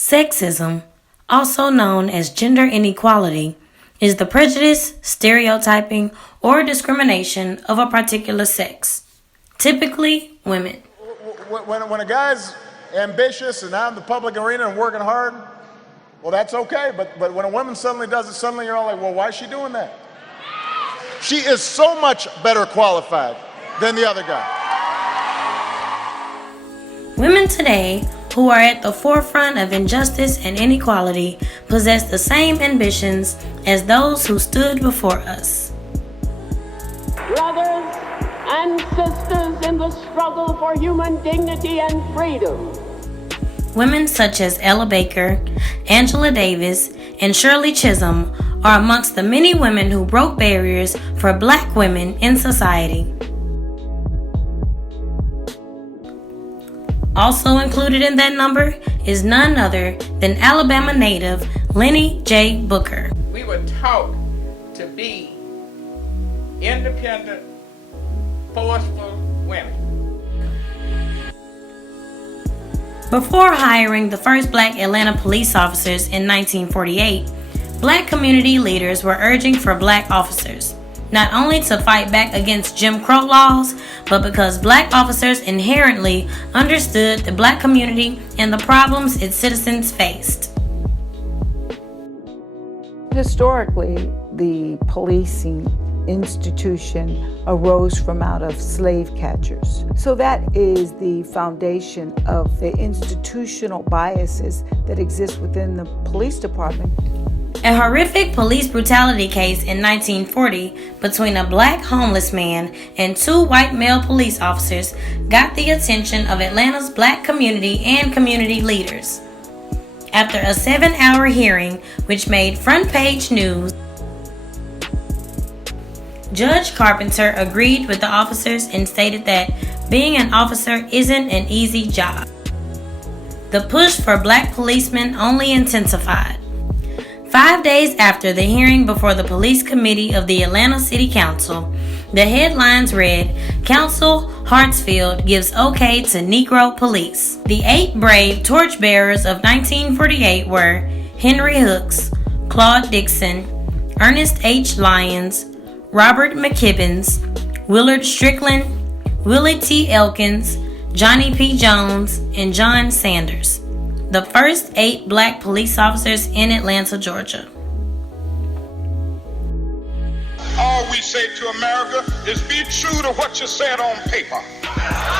Sexism, also known as gender inequality, is the prejudice, stereotyping, or discrimination of a particular sex, typically women. When a guy's ambitious and out in the public arena and working hard, well, that's okay. But when a woman suddenly does it, suddenly you're all like, well, why is she doing that? She is so much better qualified than the other guy. Women today, who are at the forefront of injustice and inequality, possess the same ambitions as those who stood before us. Brothers and sisters in the struggle for human dignity and freedom. Women such as Ella Baker, Angela Davis, and Shirley Chisholm are amongst the many women who broke barriers for Black women in society. Also included in that number is none other than Alabama native Linnie J. Booker. We were taught to be independent, forceful women. Before hiring the first Black Atlanta police officers in 1948, Black community leaders were urging for Black officers, not only to fight back against Jim Crow laws, but because Black officers inherently understood the Black community and the problems its citizens faced. Historically, the policing institution arose from out of slave catchers. So that is the foundation of the institutional biases that exist within the police department. A horrific police brutality case in 1940 between a Black homeless man and two white male police officers got the attention of Atlanta's Black community and community leaders. After a 7-hour hearing, which made front-page news, Judge Carpenter agreed with the officers and stated that being an officer isn't an easy job. The push for Black policemen only intensified. 5 days after the hearing before the Police Committee of the Atlanta City Council, the headlines read, "Council Hartsfield gives okay to Negro police." The 8 brave torchbearers of 1948 were Henry Hooks, Claude Dixon, Ernest H. Lyons, Robert McKibbins, Willard Strickland, Willie T. Elkins, Johnny P. Jones, and John Sanders, the first 8 Black police officers in Atlanta, Georgia. All we say to America is be true to what you said on paper.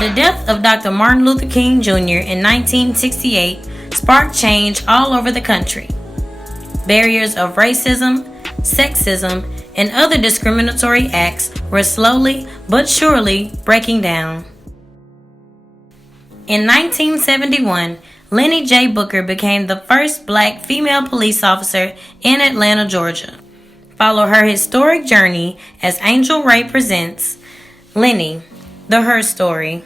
The death of Dr. Martin Luther King Jr. in 1968 sparked change all over the country. Barriers of racism, sexism, and other discriminatory acts were slowly but surely breaking down. In 1971, Linnie J. Booker became the first Black female police officer in Atlanta, Georgia. Follow her historic journey as Angel Ray presents Linnie, the HERStory.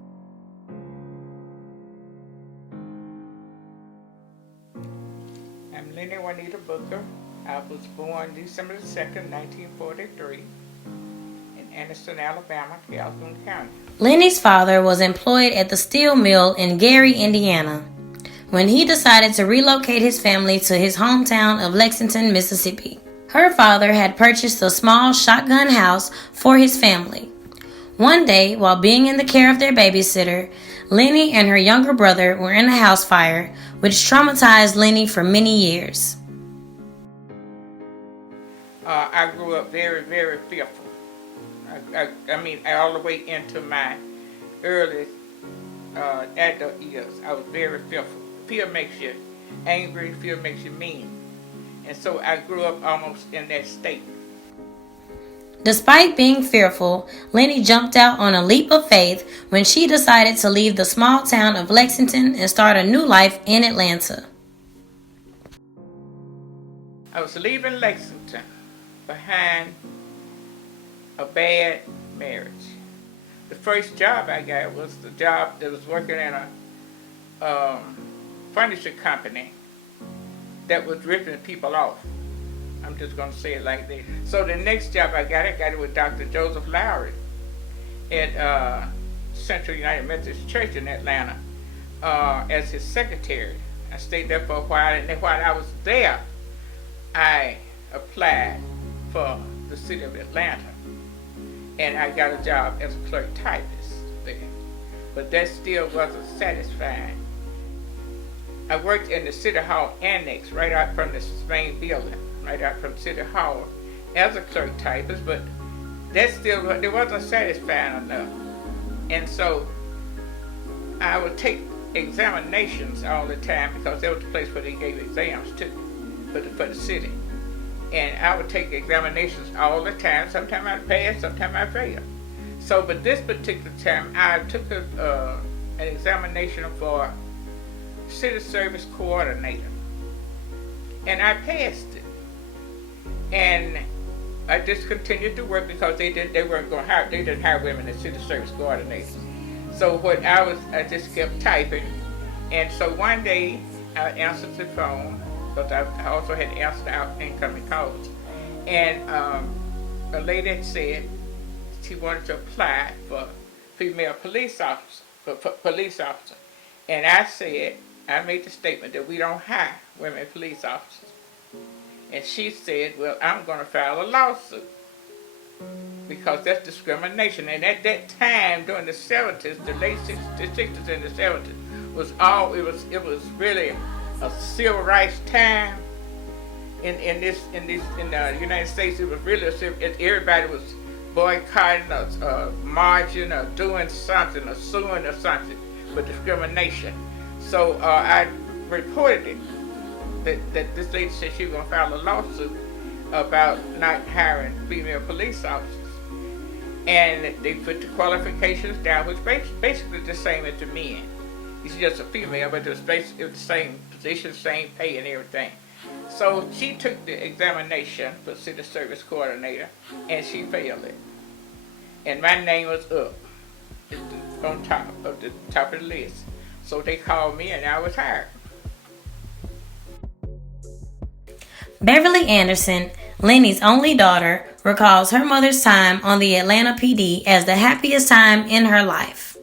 I'm Linnie Juanita Booker. I was born December 2nd, 1943 in Anniston, Alabama, Calhoun County. Linnie's father was employed at the steel mill in Gary, Indiana, when he decided to relocate his family to his hometown of Lexington, Mississippi. Her father had purchased a small shotgun house for his family. One day, while being in the care of their babysitter, Linnie and her younger brother were in a house fire, which traumatized Linnie for many years. I grew up very, very fearful. I mean, all the way into my early adult years, I was very fearful. Fear makes you angry, fear makes you mean. And so I grew up almost in that state. Despite being fearful, Linnie jumped out on a leap of faith when she decided to leave the small town of Lexington and start a new life in Atlanta. I was leaving Lexington behind a bad marriage. The first job I got was the job that was working in a furniture company that was ripping people off. I'm just going to say it like that. So the next job I got it with Dr. Joseph Lowry at Central United Methodist Church in Atlanta as his secretary. I stayed there for a while, and then while I was there, I applied for the city of Atlanta, and I got a job as a clerk typist there. But that still wasn't satisfying. I worked in the City Hall Annex, right out from the main building, right out from City Hall, as a clerk typist, but that still, it wasn't satisfying enough. And so I would take examinations all the time, because that was the place where they gave exams too, for the city. And I would take examinations all the time. Sometimes I'd pass, sometimes I'd fail. So, but this particular time, I took an examination for city service coordinator, and I passed it. And I just continued to work, because they weren't going to hire, they didn't hire women as city service coordinators. So I just kept typing. And so one day I answered the phone, because I also had answered out incoming calls. And a lady said she wanted to apply for female police officer, And I said, I made the statement that we don't hire women police officers. And she said, well, I'm going to file a lawsuit, because that's discrimination. And at that time, during the 70s, the late 60s and the 70s, it was really a civil rights time in the United States. It was really everybody was boycotting or marching or doing something or suing or something for discrimination. So I reported it, that this lady said she was going to file a lawsuit about not hiring female police officers. And they put the qualifications down, which basically the same as the men. She's just a female, but it was basically the same position, same pay and everything. So she took the examination for city service coordinator, and she failed it. And my name was up on top of the list. So they called me, and I was hired. Beverly Anderson, Linnie's only daughter, recalls her mother's time on the Atlanta PD as the happiest time in her life.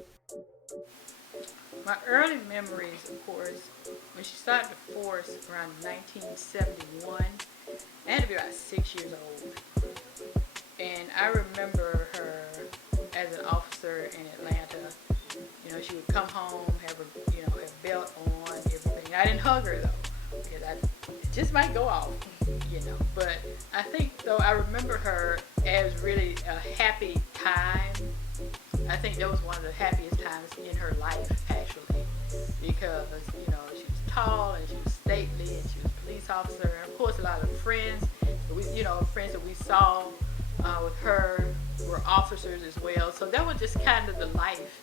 My early memories, of course, when she started the force around 1971, I had to be about 6 years old. And I remember her as an officer in Atlanta. You know, she would come home, have her belt on, everything. I didn't hug her though, because it just might go off, But I think though I remember her as really a happy time. I think that was one of the happiest times in her life, actually, because she was tall and she was stately and she was a police officer, and of course a lot of friends, friends that we saw with her were officers as well. So that was just kind of the life,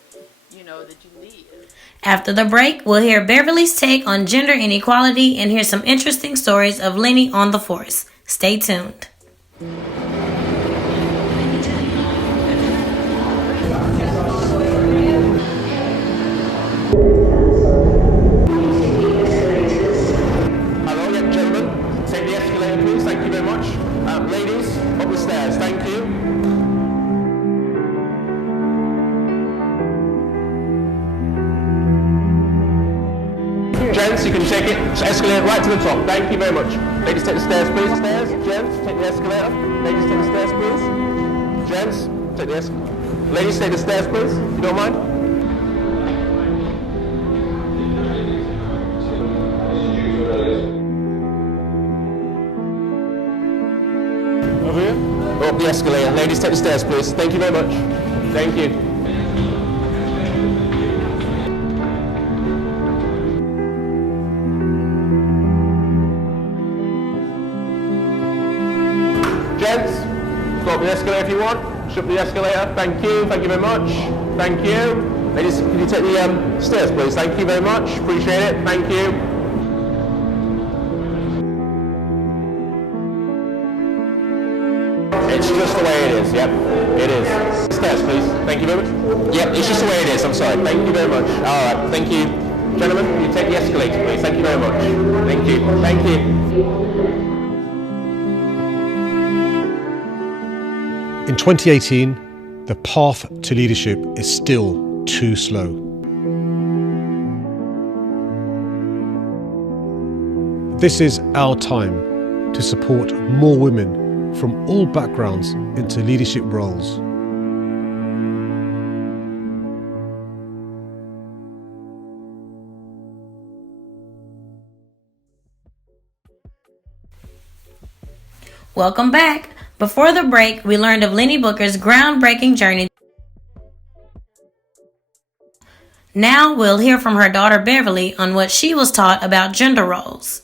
that you live. After the break, we'll hear Beverly's take on gender inequality and hear some interesting stories of Linnie on the force. Stay tuned. Hello, young gentlemen. Take the escalator, please. Thank you very much. Ladies, up the stairs. Thank you. Gents, you can take it. Escalator right to the top. Thank you very much. Ladies, take the stairs, please. Stairs. Gents, take the escalator. Ladies, take the stairs, please. Gents, take the escalator. Ladies, take the stairs, please. If you don't mind. Over here. Up the escalator. Ladies, take the stairs, please. Thank you very much. Thank you. Gents, go up the escalator if you want. Shut the escalator. Thank you. Thank you very much. Thank you. Ladies, can you take the stairs, please? Thank you very much. Appreciate it. Thank you. It's just the way it is. Yep, it is. Stairs, please. Thank you very much. Yep, it's just the way it is. I'm sorry. Thank you very much. All right. Thank you. Gentlemen, can you take the escalator, please? Thank you very much. Thank you. Thank you. In 2018, the path to leadership is still too slow. This is our time to support more women from all backgrounds into leadership roles. Welcome back. Before the break, we learned of Linnie Booker's groundbreaking journey. Now we'll hear from her daughter Beverly on what she was taught about gender roles.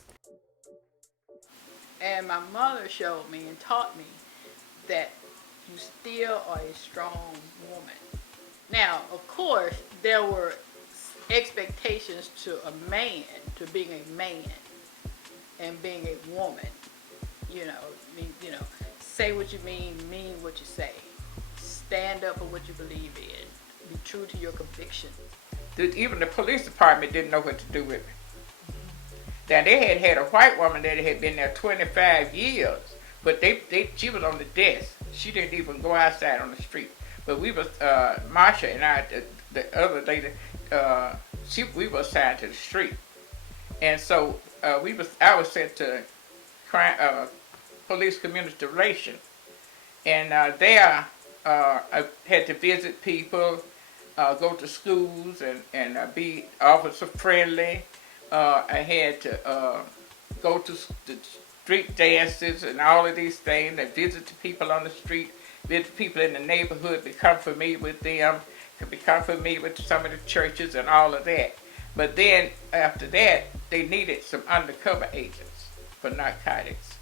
And my mother showed me and taught me that you still are a strong woman. Now, of course, there were expectations to a man, to being a man and being a woman. Say what you mean what you say. Stand up for what you believe in. Be true to your convictions. Even the police department didn't know what to do with it. Now, they had a white woman that had been there 25 years, but she was on the desk. She didn't even go outside on the street. But we was, Marsha and I, the other lady, we were assigned to the street. And so I was sent to police community relations. And there I had to visit people, go to schools and be officer friendly. I had to go to the street dances and all of these things and visit the people on the street, visit people in the neighborhood, become familiar with them, become familiar with some of the churches and all of that. But then after that, they needed some undercover agents for narcotics.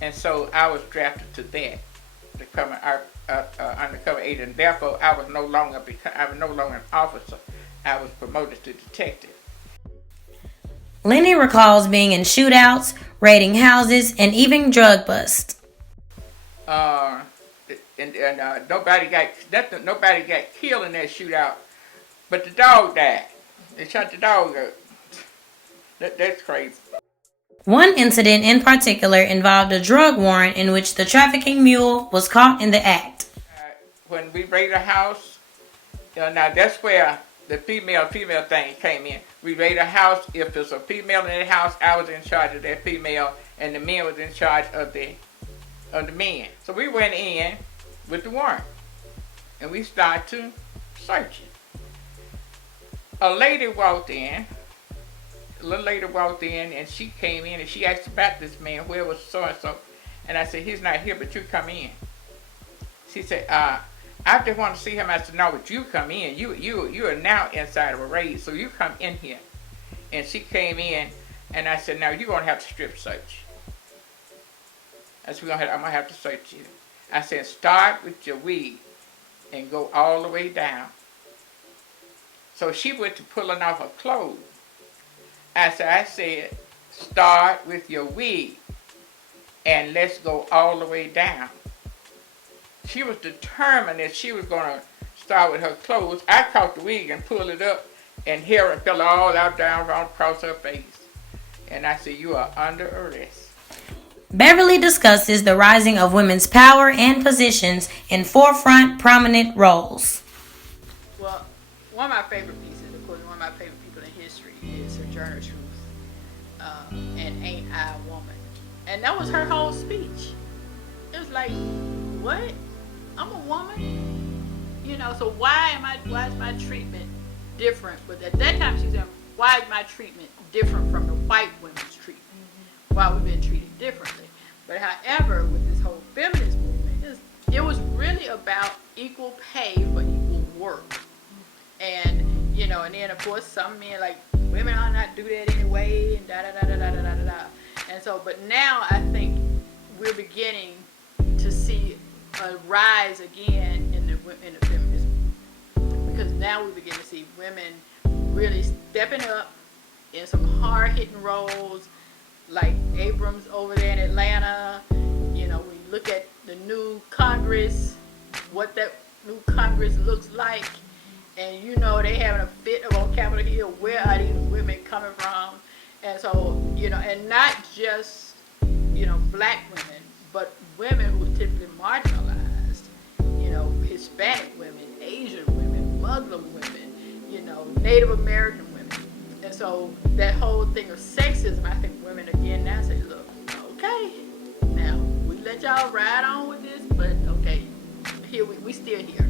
And so I was drafted to that, to become an undercover agent. Therefore, I was no longer an officer. I was promoted to detective. Linnie recalls being in shootouts, raiding houses, and even drug busts. Nobody got killed in that shootout, but the dog died. They shot the dog up. That's crazy. One incident in particular involved a drug warrant in which the trafficking mule was caught in the act. When we raided a house, now that's where the female thing came in. We raided a house. If there's a female in the house, I was in charge of that female, and the men was in charge of the men. So we went in with the warrant, and we started to search it. A little lady walked in, and she came in, and she asked about this man, where was so-and-so? And I said, he's not here, but you come in. She said, I just want to see him. I said, no, but you come in. You are now inside of a raid, so you come in here. And she came in, and I said, now you're going to have to strip search. I said, I'm going to have to search you. I said, start with your wig and go all the way down. So she went to pulling off her clothes. I said, start with your wig and let's go all the way down. She was determined that she was going to start with her clothes. I caught the wig and pulled it up, and hair fell all out down across her face. And I said, you are under arrest. Beverly discusses the rising of women's power and positions in forefront prominent roles. Well, one of my favorite pieces, of course, one of my favorite people in history is Sojourner Truth, and Ain't I a Woman? And that was her whole speech. It was like, what? I'm a woman? So why is my treatment different? But at that time she said, why is my treatment different from the white women's treatment? Why we've been treated differently? But however, with this whole feminist movement, it was really about equal pay for equal work. And, and then of course some men like, women ought not do that anyway, and da-da-da-da-da-da-da-da. And so, but now I think we're beginning to see a rise again in the feminism, because now we begin to see women really stepping up in some hard-hitting roles, like Abrams over there in Atlanta. We look at the new Congress, what that new Congress looks like, and they having a fit on Capitol Hill. Where are these women coming from? And so, and not just, black women, but women who are typically marginalized, Hispanic women, Asian women, Muslim women, Native American women. And so that whole thing of sexism, I think women still here.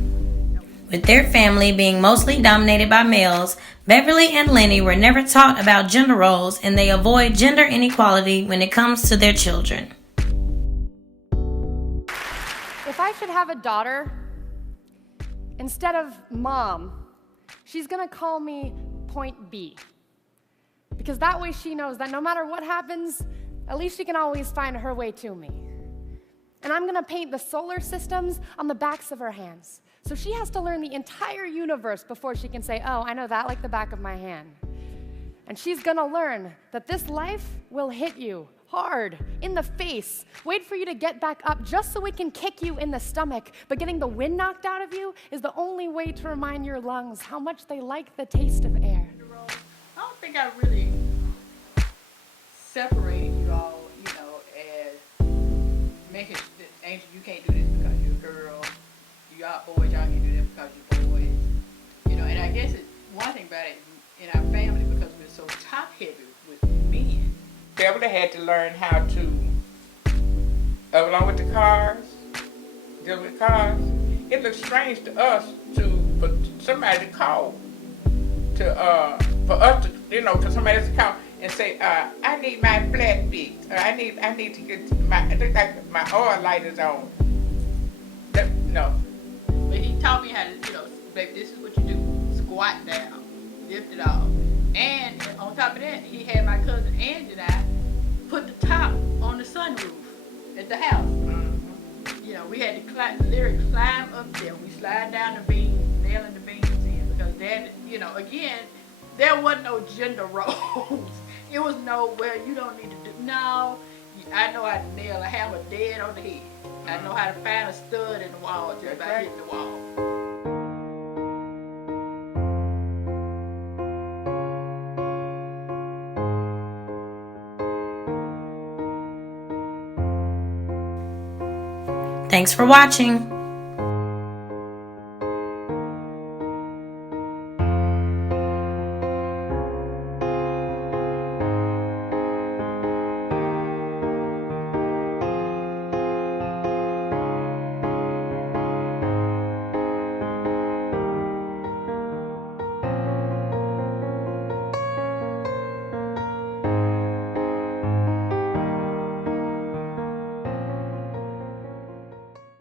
With their family being mostly dominated by males, Beverly and Linnie were never taught about gender roles, and they avoid gender inequality when it comes to their children. If I should have a daughter, instead of mom, she's gonna call me Point B. Because that way she knows that no matter what happens, at least she can always find her way to me. And I'm gonna paint the solar systems on the backs of her hands. So she has to learn the entire universe before she can say, oh, I know that like the back of my hand. And she's gonna learn that this life will hit you hard, in the face, wait for you to get back up just so it can kick you in the stomach. But getting the wind knocked out of you is the only way to remind your lungs how much they like the taste of air. I don't think I really separated you all, as making, Angel, you can't do this because you're a girl. Y'all boys, y'all can do this because you're boys. And I guess one thing about it in our family, because we're so top-heavy with men. Beverly had to learn how to, along with the cars, deal with cars. It looks strange to us for somebody to call, for us to, because somebody has to call and say, I need my flat fixed, or I need to get it looks like my oil light is on. No. But he taught me how to, baby, this is what you do. Squat down, lift it off. And on top of that, he had my cousin Angie and I put the top on the sunroof at the house. Mm-hmm. We had to literally climb up there. We slide down the beams, nailing the beams in, because that, again, there wasn't no gender roles. It was no, well, you don't need to do, no, I know how to nail a hammer dead on the head. I know how to find a stud in the wall just by hitting the wall. Thanks for watching.